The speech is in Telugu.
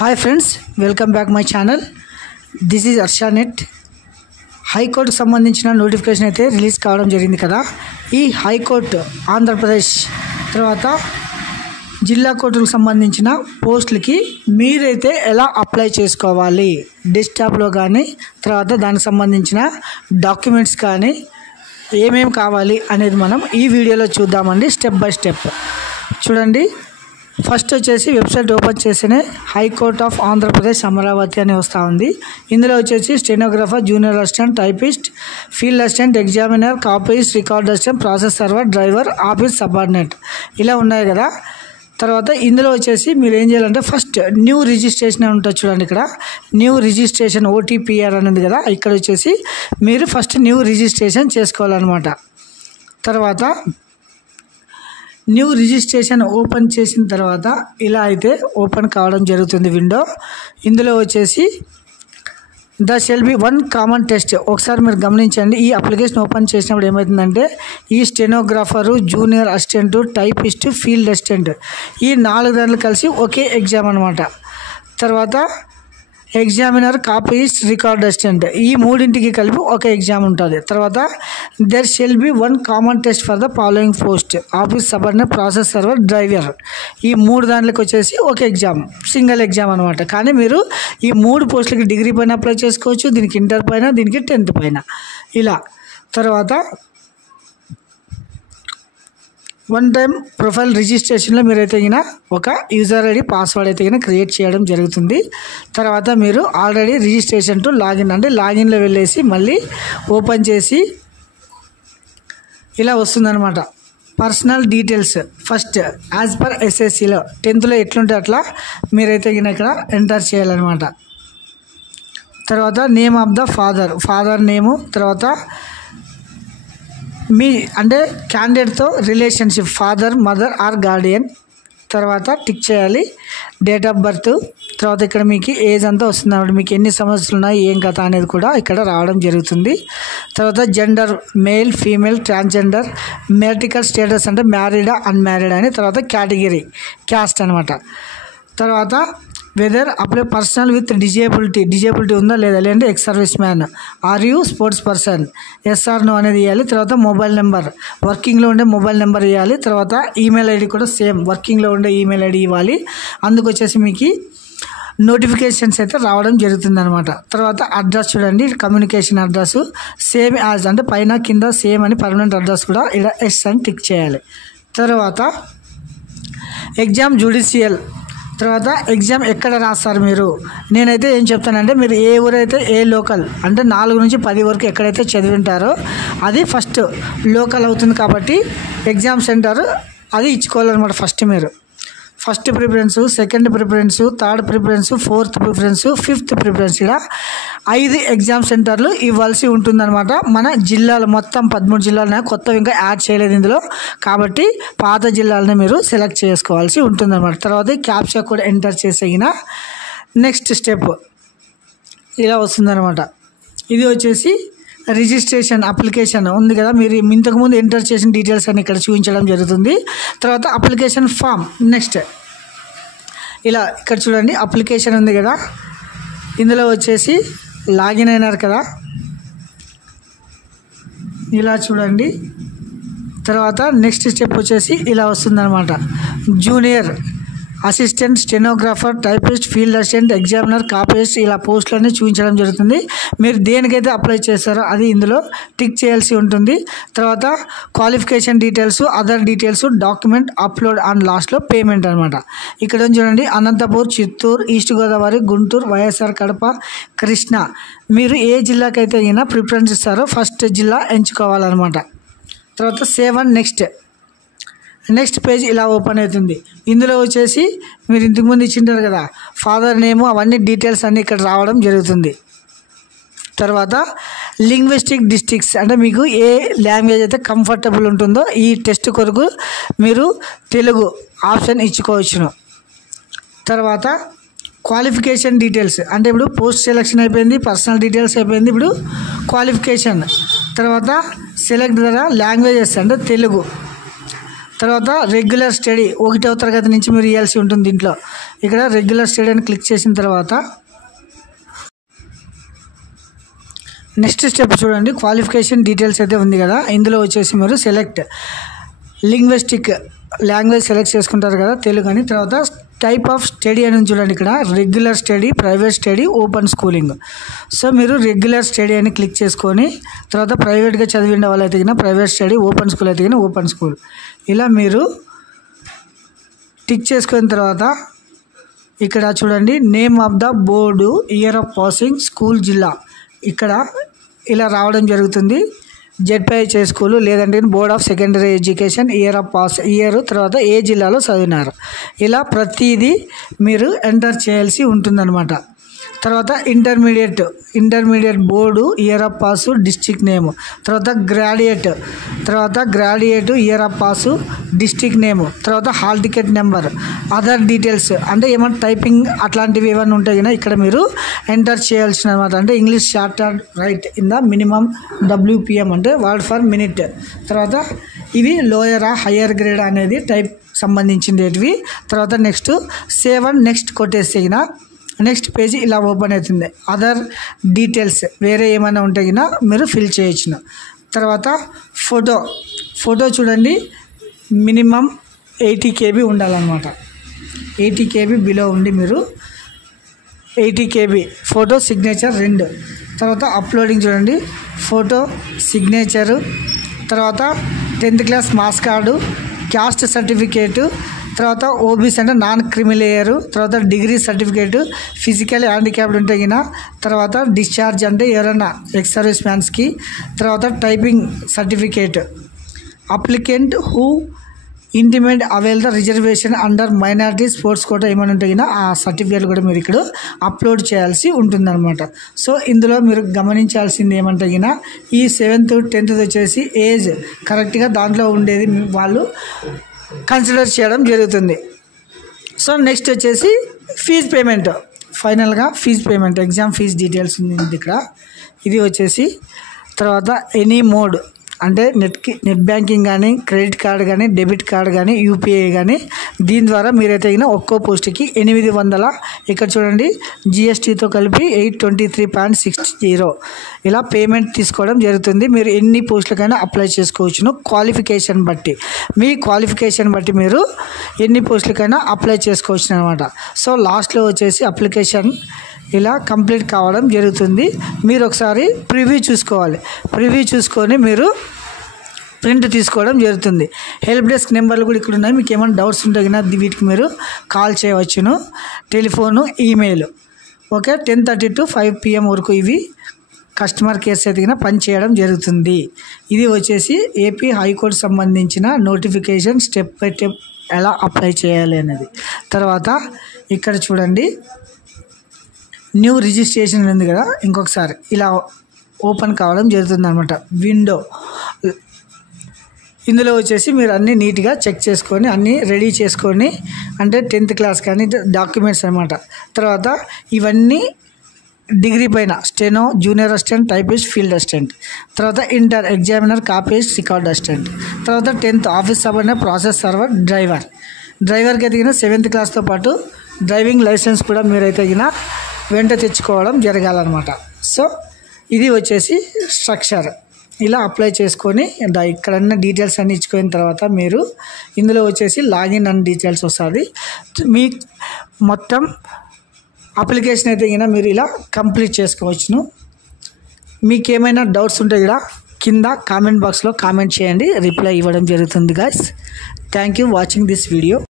Hi friends, welcome back my channel. This is Harsha net. హైకోర్టుకు సంబంధించిన నోటిఫికేషన్ అయితే రిలీజ్ కావడం జరిగింది కదా. ఈ హైకోర్టు ఆంధ్రప్రదేశ్ తర్వాత జిల్లా కోర్టులకు సంబంధించిన పోస్టులకి మీరైతే ఎలా అప్లై చేసుకోవాలి, డెస్క్టాప్లో కానీ తర్వాత దానికి సంబంధించిన డాక్యుమెంట్స్ కానీ ఏమేమి కావాలి అనేది మనం ఈ వీడియోలో చూద్దామండి. స్టెప్ బై స్టెప్ చూడండి. ఫస్ట్ వచ్చేసి వెబ్సైట్ ఓపెన్ చేస్తేనే హైకోర్ట్ ఆఫ్ ఆంధ్రప్రదేశ్ అమరావతి అని వస్తూ ఉంది. ఇందులో వచ్చేసి stenographer, junior assistant, typist, field assistant, examiner, copyist, record assistant, process server, driver, office subordinate ఇలా ఉన్నాయి కదా. తర్వాత ఇందులో వచ్చేసి మీరు ఏం చేయాలంటే ఫస్ట్ న్యూ రిజిస్ట్రేషన్ అని ఉంటుంది చూడండి. ఇక్కడ న్యూ రిజిస్ట్రేషన్ OTPR అని ఉంది కదా. ఇక్కడ వచ్చేసి మీరు ఫస్ట్ న్యూ రిజిస్ట్రేషన్ చేసుకోవాలన్నమాట. తర్వాత న్యూ రిజిస్ట్రేషన్ ఓపెన్ చేసిన తర్వాత ఇలా అయితే ఓపెన్ కావడం జరుగుతుంది విండో. ఇందులో వచ్చేసి the shall be one common test. ఒకసారి మీరు గమనించండి. ఈ అప్లికేషన్ ఓపెన్ చేసినప్పుడు ఏమవుతుందంటే ఈ stenographer, junior assistant, typist, field assistant ఈ 4 దాంట్లో కలిసి ఒకే ఎగ్జామ్ అనమాట. తర్వాత ఎగ్జామినర్, కాపీస్ట్, రికార్డ్ అసిస్టెంట్ ఈ 3ంటికి కలిపి ఒక ఎగ్జామ్ ఉంటుంది. తర్వాత there shall be one common test for the following post: office subordinate, process server, driver ఈ 3 దాంట్లోకి వచ్చేసి ఒక ఎగ్జామ్, సింగిల్ ఎగ్జామ్ అనమాట. కానీ మీరు ఈ 3 పోస్టులకి డిగ్రీ పైన అప్లై చేసుకోవచ్చు, దీనికి ఇంటర్ పైన, దీనికి 10th పైన ఇలా. తర్వాత వన్ టైం ప్రొఫైల్ రిజిస్ట్రేషన్లో మీరైతే గిన ఒక యూజర్ ఐడి, పాస్వర్డ్ అయితే గిన క్రియేట్ చేయడం జరుగుతుంది. తర్వాత మీరు ఆల్రెడీ రిజిస్ట్రేషన్ టు లాగిన్ అంటే లాగిన్లో వెళ్ళేసి మళ్ళీ ఓపెన్ చేసి ఇలా వస్తుందన్నమాట. Personal details first as per SSCలో 10th ఎట్లుంటే అట్లా మీరైతే గిన ఇక్కడ ఎంటర్ చేయాలన్నమాట. తర్వాత name of the father name, తర్వాత మీ అంటే క్యాండిడేట్తో relationship, father, mother or guardian తర్వాత టిక్ చేయాలి. డేట్ ఆఫ్ బర్త్, తర్వాత ఇక్కడ మీకు ఏజ్ అంతా వస్తుంది అన్నమాట. మీకు ఎన్ని సంవత్సరాలు ఉన్నాయి, ఏం కథ అనేది కూడా ఇక్కడ రావడం జరుగుతుంది. తర్వాత gender male, female, transgender, marital status అంటే మ్యారీడా, అన్మ్యారీడ్ అని, తర్వాత కేటగిరీ క్యాస్ట్ అనమాట. తర్వాత whether apply personal with disability ఉందా లేదా, లేదంటే ex service man, are you sports person, SR no అనేది ఇవ్వాలి. తర్వాత మొబైల్ నెంబర్, వర్కింగ్లో ఉండే మొబైల్ నెంబర్ ఇవ్వాలి. తర్వాత ఈమెయిల్ ఐడి కూడా సేమ్ వర్కింగ్లో ఉండే ఈమెయిల్ ఐడి ఇవ్వాలి. అందుకు వచ్చేసి మీకు నోటిఫికేషన్స్ అయితే రావడం జరుగుతుంది అనమాట. తర్వాత అడ్రస్ చూడండి, కమ్యూనికేషన్ అడ్రస్ సేమ్ యాజ్ అంటే పైన కింద సేమ్ అని పర్మనెంట్ అడ్రస్ కూడా ఇలా ఎస్ అని టిక్ చేయాలి. తర్వాత ఎగ్జామ్ జ్యుడిషియల్, తర్వాత ఎగ్జామ్ ఎక్కడ రాస్తారు మీరు. నేనైతే ఏం చెప్తానంటే మీరు ఏ ఊరైతే ఏ లోకల్ అంటే 4 నుంచి 10 వరకు ఎక్కడైతే చదివింటారో అది ఫస్ట్ లోకల్ అవుతుంది. కాబట్టి ఎగ్జామ్ సెంటర్ అది ఇచ్చుకోవాలన్నమాట. First preference, second preference, third preference, 4th preference, 5th preference ఇలా 5 ఎగ్జామ్ సెంటర్లు ఇవ్వాల్సి ఉంటుందన్నమాట. మన జిల్లాలు మొత్తం 13 జిల్లాలు కొత్తవి ఇంకా యాడ్ చేయలేదు ఇందులో. కాబట్టి పాత జిల్లాలని మీరు సెలెక్ట్ చేసుకోవాల్సి ఉంటుందన్నమాట. తర్వాత క్యాప్చా కోడ్ ఎంటర్ చేసిన నెక్స్ట్ స్టెప్ ఇలా వస్తుందన్నమాట. ఇది వచ్చేసి రిజిస్ట్రేషన్ అప్లికేషన్ ఉంది కదా, మీరు ఇంతకుముందు ఎంటర్ చేసిన డీటెయిల్స్ అని ఇక్కడ చూపించడం జరుగుతుంది. తర్వాత అప్లికేషన్ ఫామ్ నెక్స్ట్ ఇలా ఇక్కడ చూడండి అప్లికేషన్ ఉంది కదా. ఇందులో వచ్చేసి లాగిన్ అయినారు కదా, ఇలా చూడండి. తర్వాత నెక్స్ట్ స్టెప్ వచ్చేసి ఇలా వస్తుందన్నమాట. Junior assistant, stenographer, typist, field assistant, examiner, copyist ఇలా పోస్టులన్నీ చూపించడం జరుగుతుంది. మీరు దేనికైతే అప్లై చేస్తారో అది ఇందులో టిక్ చేయాల్సి ఉంటుంది. తర్వాత qualification details, other details, document upload and లాస్ట్లో పేమెంట్ అనమాట. ఇక్కడ చూడండి అనంతపూర్, చిత్తూరు, ఈస్ట్ గోదావరి, గుంటూరు, వైఎస్ఆర్ కడప, కృష్ణా మీరు ఏ జిల్లాకైతే అయినా ప్రిఫరెన్స్ ఇస్తారో ఫస్ట్ జిల్లా ఎంచుకోవాలన్నమాట. తర్వాత సేవ్ అండ్ నెక్స్ట్ పేజ్ ఇలా ఓపెన్ అవుతుంది. ఇందులో వచ్చేసి మీరు ఇంతకుముందు ఇచ్చింటారు కదా ఫాదర్ నేము, అవన్నీ డీటెయిల్స్ అన్నీ ఇక్కడ రావడం జరుగుతుంది. తర్వాత లింగ్విస్టిక్ డిస్ట్రిక్ట్స్ అంటే మీకు ఏ లాంగ్వేజ్ అయితే కంఫర్టబుల్ ఉంటుందో ఈ టెస్ట్ కొరకు మీరు తెలుగు ఆప్షన్ ఇచ్చుకోవచ్చును. తర్వాత క్వాలిఫికేషన్ డీటెయిల్స్ అంటే ఇప్పుడు పోస్ట్ సెలెక్షన్ అయిపోయింది, పర్సనల్ డీటెయిల్స్ అయిపోయింది, ఇప్పుడు క్వాలిఫికేషన్. తర్వాత సెలెక్ట్ ద లాంగ్వేజెస్ అంటే తెలుగు. తర్వాత రెగ్యులర్ స్టడీ 1వ తరగతి నుంచి మీరు ఇవ్వాల్సి ఉంటుంది దీంట్లో. ఇక్కడ రెగ్యులర్ స్టడీ అని క్లిక్ చేసిన తర్వాత నెక్స్ట్ స్టెప్ చూడండి, క్వాలిఫికేషన్ డీటెయిల్స్ అయితే ఉంది కదా, ఇందులో వచ్చేసి మీరు సెలెక్ట్ లింగ్విస్టిక్ లాంగ్వేజ్ సెలెక్ట్ చేసుకుంటారు కదా, తెలుగు అని. తర్వాత టైప్ ఆఫ్ స్టడీ అని చూడండి, ఇక్కడ regular study, private study, open schooling. So మీరు రెగ్యులర్ స్టడీ అని క్లిక్ చేసుకొని తర్వాత ప్రైవేట్గా చదివిన వాళ్ళైతే కింద ప్రైవేట్ స్టడీ, ఓపెన్ స్కూల్ అయితే కింద ఓపెన్ స్కూల్ ఇలా మీరు టిక్ చేసుకున్న తర్వాత ఇక్కడ చూడండి name of the board, year of passing, school, జిల్లా ఇక్కడ ఇలా రావడం జరుగుతుంది. జెడ్పీహెచ్ఎస్ స్కూలు లేదంటే board of secondary education, year of pass, year, తర్వాత ఏ జిల్లాలో చదివినారు, ఇలా ప్రతిదీ మీరు ఎంటర్ చేయాల్సి ఉంటుందన్నమాట. తర్వాత intermediate board, year of pass, district name. తర్వాత graduate year of pass, district name. తర్వాత hall ticket number, other details అంటే ఏమన్నా టైపింగ్ అట్లాంటివి ఏమైనా ఉంటాయి కదా ఇక్కడ మీరు ఎంటర్ చేయాల్సిన అనమాట. అంటే English short and right in the minimum WPM అంటే వర్డ్ ఫర్ మినిట్. తర్వాత ఇవి లోయరా హయ్యర్ గ్రేడ్ అనేది టైప్ సంబంధించినవి. తర్వాత నెక్స్ట్ సేవ్ అండ్ నెక్స్ట్ కొట్టేసిన నెక్స్ట్ పేజీ ఇలా ఓపెన్ అవుతుంది. అదర్ డీటెయిల్స్ వేరే ఏమైనా ఉంటే కింద మీరు ఫిల్ చేయొచ్చును. తర్వాత ఫోటో చూడండి, మినిమం 80 KB ఉండాలన్నమాట. 80 KB బిలో ఉండి మీరు 80 KB ఫోటో, సిగ్నేచర్ 2. తర్వాత అప్లోడింగ్ చూడండి, ఫోటో, సిగ్నేచరు, తర్వాత 10th class marks card, caste certificate, తర్వాత ఓబీసీ అంటే నాన్ క్రిమిలేయరు, తర్వాత డిగ్రీ సర్టిఫికేట్, ఫిజికల్ హ్యాండిక్యాప్డ్ ఉంటే గిన, తర్వాత డిశ్చార్జ్ అంటే ఎవరైనా ఎక్స్ సర్వీస్ మ్యాన్స్కి, తర్వాత typing certificate, applicant who intimate avail the reservation under minority sports quota ఏమైనా ఉంటే గిన ఆ సర్టిఫికేట్ కూడా మీరు ఇక్కడ అప్లోడ్ చేయాల్సి ఉంటుందన్నమాట. సో ఇందులో మీరు గమనించాల్సింది ఏమంటే గిన ఈ 7th 10th వచ్చేసి ఏజ్ కరెక్ట్గా దాంట్లో ఉండేది వాళ్ళు కన్సిడర్ చేయడం జరుగుతుంది. సో నెక్స్ట్ వచ్చేసి ఫీజ్ పేమెంట్, ఫైనల్గా fees payment, exam fees details ఉంది ఇక్కడ. ఇది వచ్చేసి తర్వాత ఎనీ మోడ్ అంటే నెట్ బ్యాంకింగ్ కానీ, క్రెడిట్ కార్డ్ కానీ, డెబిట్ కార్డ్ కానీ, యూపీఐ కానీ, దీని ద్వారా మీరైతే అయినా ఒక్కో పోస్ట్కి 800 ఇక్కడ చూడండి GSTతో కలిపి 823.60 ఇలా పేమెంట్ తీసుకోవడం జరుగుతుంది. మీరు ఎన్ని పోస్టులకైనా అప్లై చేసుకోవచ్చును క్వాలిఫికేషన్ బట్టి. మీ క్వాలిఫికేషన్ బట్టి మీరు ఎన్ని పోస్టులకైనా అప్లై చేసుకోవచ్చు అనమాట. సో లాస్ట్లో వచ్చేసి అప్లికేషన్ ఇలా కంప్లీట్ కావడం జరుగుతుంది. మీరు ఒకసారి ప్రివ్యూ చూసుకోవాలి. ప్రివ్యూ చూసుకొని మీరు ప్రింట్ తీసుకోవడం జరుగుతుంది. హెల్ప్ డెస్క్ నెంబర్లు కూడా ఇక్కడ ఉన్నాయి. మీకు ఏమైనా డౌట్స్ ఉంటే కన్నా వీటికి మీరు కాల్ చేయవచ్చును. Telephone, email. Okay, 10:30 to 5 PM వరకు ఇవి కస్టమర్ కేర్స్ అయితే పనిచేయడం జరుగుతుంది. ఇది వచ్చేసి ఏపీ హైకోర్టు సంబంధించిన నోటిఫికేషన్ స్టెప్ బై స్టెప్ ఎలా అప్లై చేయాలి అనేది. తర్వాత ఇక్కడ చూడండి న్యూ రిజిస్ట్రేషన్ ఉంది కదా, ఇంకొకసారి ఇలా ఓపెన్ కావడం జరుగుతుంది అనమాట విండో. ఇందులో వచ్చేసి మీరు అన్నీ నీట్గా చెక్ చేసుకొని అన్నీ రెడీ చేసుకొని, అంటే 10th క్లాస్ కానీ డాక్యుమెంట్స్ అనమాట. తర్వాత ఇవన్నీ డిగ్రీ పైన steno, junior assistant, typist, field assistant. తర్వాత inter examiner, copyist, record assistant. తర్వాత 10th office subordinate, process server, డ్రైవర్కి ఎదిగిన 7th క్లాస్తో పాటు డ్రైవింగ్ లైసెన్స్ కూడా మీరైతే తగిన వెంట తెచ్చుకోవడం జరగాలన్నమాట. సో ఇది వచ్చేసి స్ట్రక్చర్. ఇలా అప్లై చేసుకొని ఇక్కడన్న డీటెయిల్స్ అన్ని ఇచ్చుకున్న తర్వాత మీరు ఇందులో వచ్చేసి లాగిన్ అన్న డీటెయిల్స్ వస్తుంది. మీ మొత్తం అప్లికేషన్ అయితే కింద మీరు ఇలా కంప్లీట్ చేసుకోవచ్చును. మీకు ఏమైనా డౌట్స్ ఉంటే కూడా కింద కామెంట్ బాక్స్లో కామెంట్ చేయండి, రిప్లై ఇవ్వడం జరుగుతుంది. Guys, thank you watching this video.